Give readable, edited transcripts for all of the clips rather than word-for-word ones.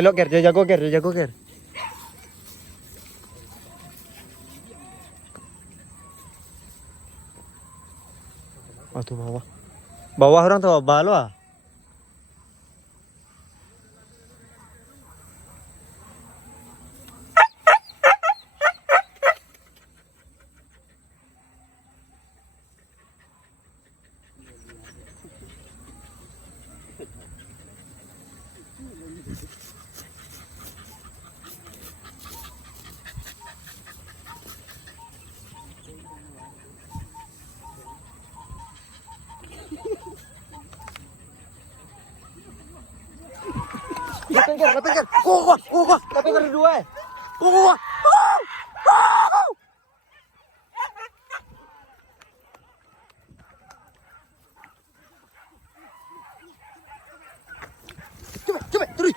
Lo ker, jago ker. Oh tuh bawah. Bawah orang tuh balo ah. Lapin ker. Lapin ker dua. Coba, turun.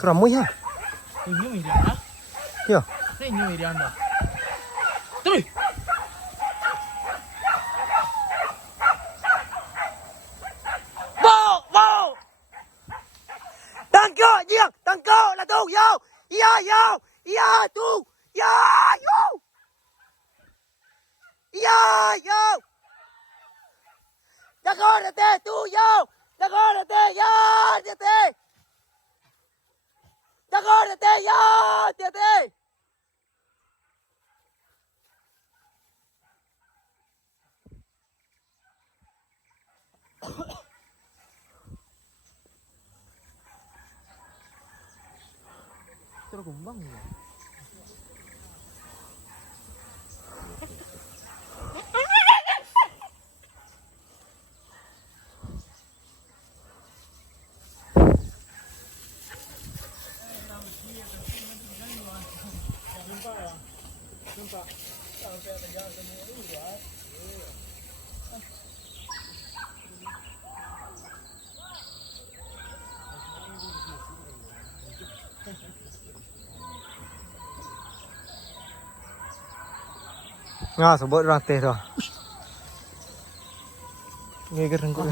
Keramui ha. Ini media. Ya. Ini media Anda. Terus. Wow. Tangko, là tu, vô. Yo, tu. Yo. Dagórate, tú, yo. Dagórate, yo, tete. Terus kumbang ya. Nga, sebut rate tu. Ngeger rengku.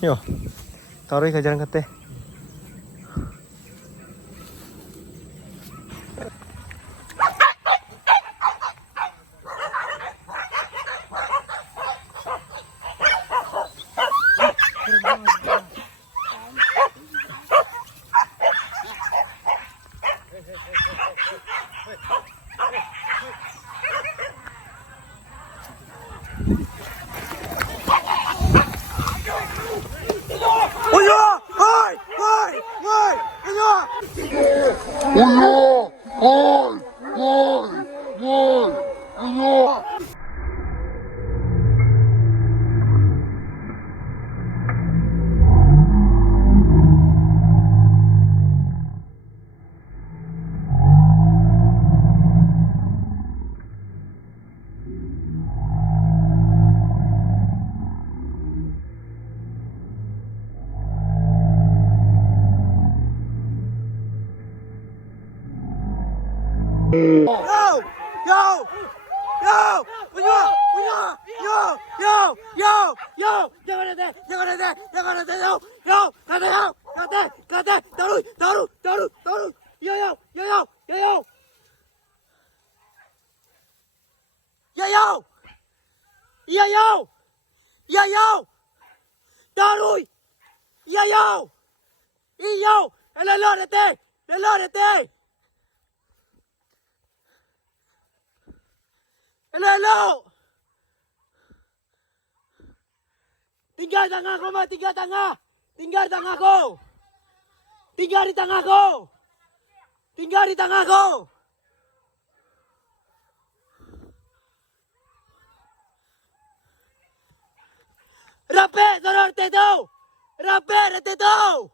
Yo. Taruh ke jalan kete. Yo! Yo! Yo! Punya! Punya! Yo! Yo! Yo! Yo! Jangan nanti! Jangan nanti! Jangan nanti! Yo! Yo! Kate! Yo! Kate! Kate! Taruh! Taruh! Taruh! Taruh! Yo! Yo! Yo! Yo! Yo! Yo! Yo! Yo! Yo! Yo! Yo! Yo! Taruh! Yo! Yo! Yo! Lelo! Dete! Lelo! Dete! Lelo! Tinggal tengah ko, ma. Tinggal tengah. Tinggal tengah ko. Tinggal di tengah ko. Tinggal di tengah ko. Rape, soror teto. Rape, teto.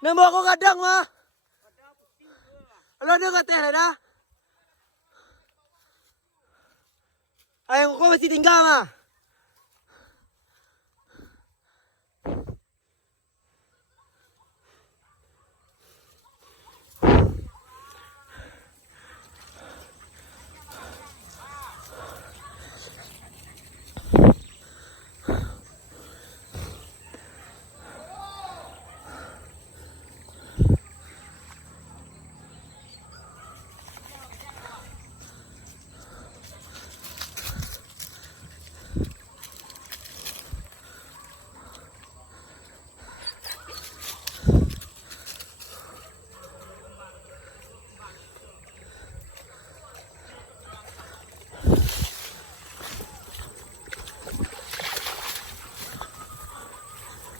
Namo ako kadang, ma. Ala dia kata dah. Ayang ko masih tinggal, ma.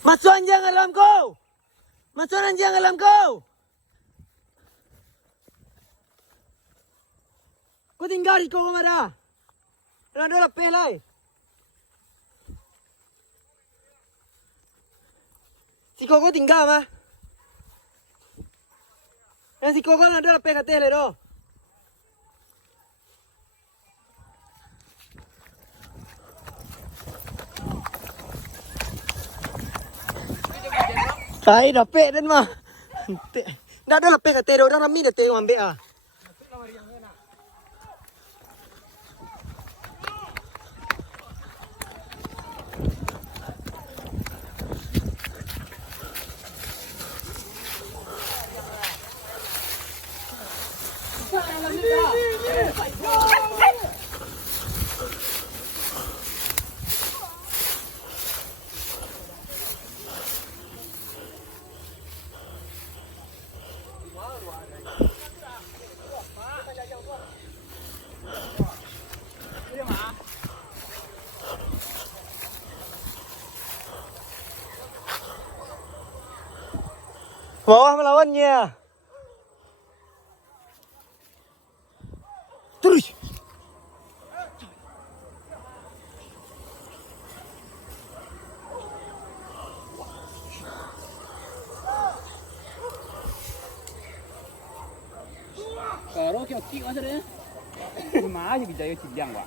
Masuk anjing alam kau. Masuk anjing alam kau. Kau tinggal di kau mana? Ada lapeh lai. Si kau tinggal mah. Si kau ada lapeh kata le do. Ay, dapet dan mah. Dah ada lapeh kat tero, dah rami dah tero ambil ah. Bawah melawannya. Terus. Kalau kau kiki macam ni, mah aja bisa yo cijang pak.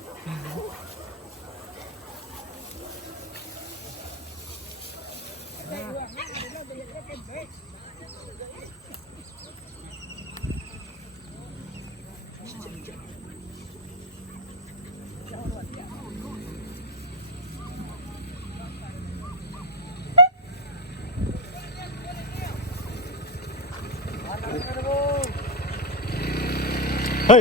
Hei.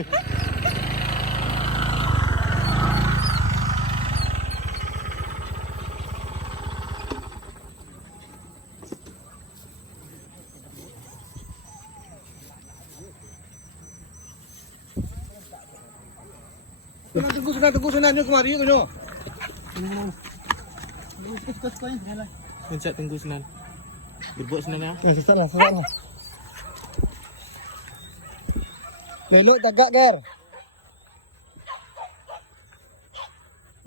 Tunggu sunan kemari tu nyo. Pencet tunggu Senan. Berbuat Senan ya. Ya, sesak lah. Meluk tagak, Ger.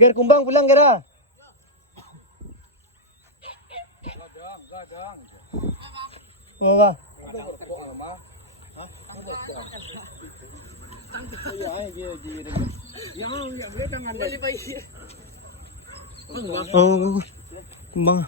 Ger, kumbang pulang, Ger. Gadang. Apa? Oh, kumbang.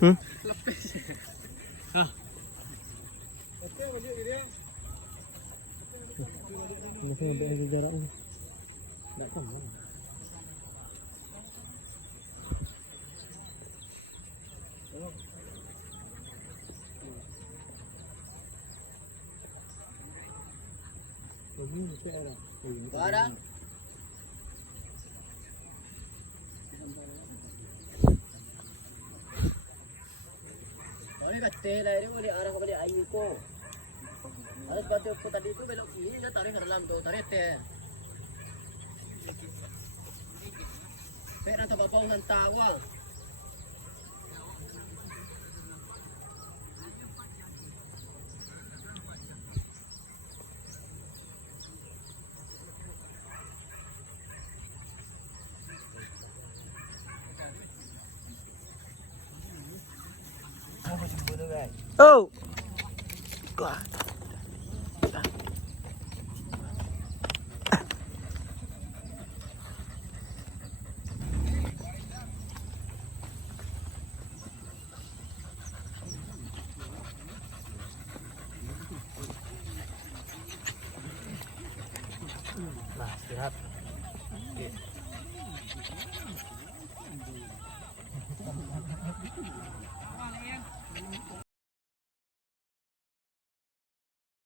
Hmm? Masih ada jaraknya. Nggak sama. Barang. Boleh kata lah ini boleh arah kepada air ko. Harus batu ko tadi itu belok kiri dia tarik ke dalam tu, tarik teh. Saya nak tahu bau dengan tawal. Oh. Wah. Nah, istirahat.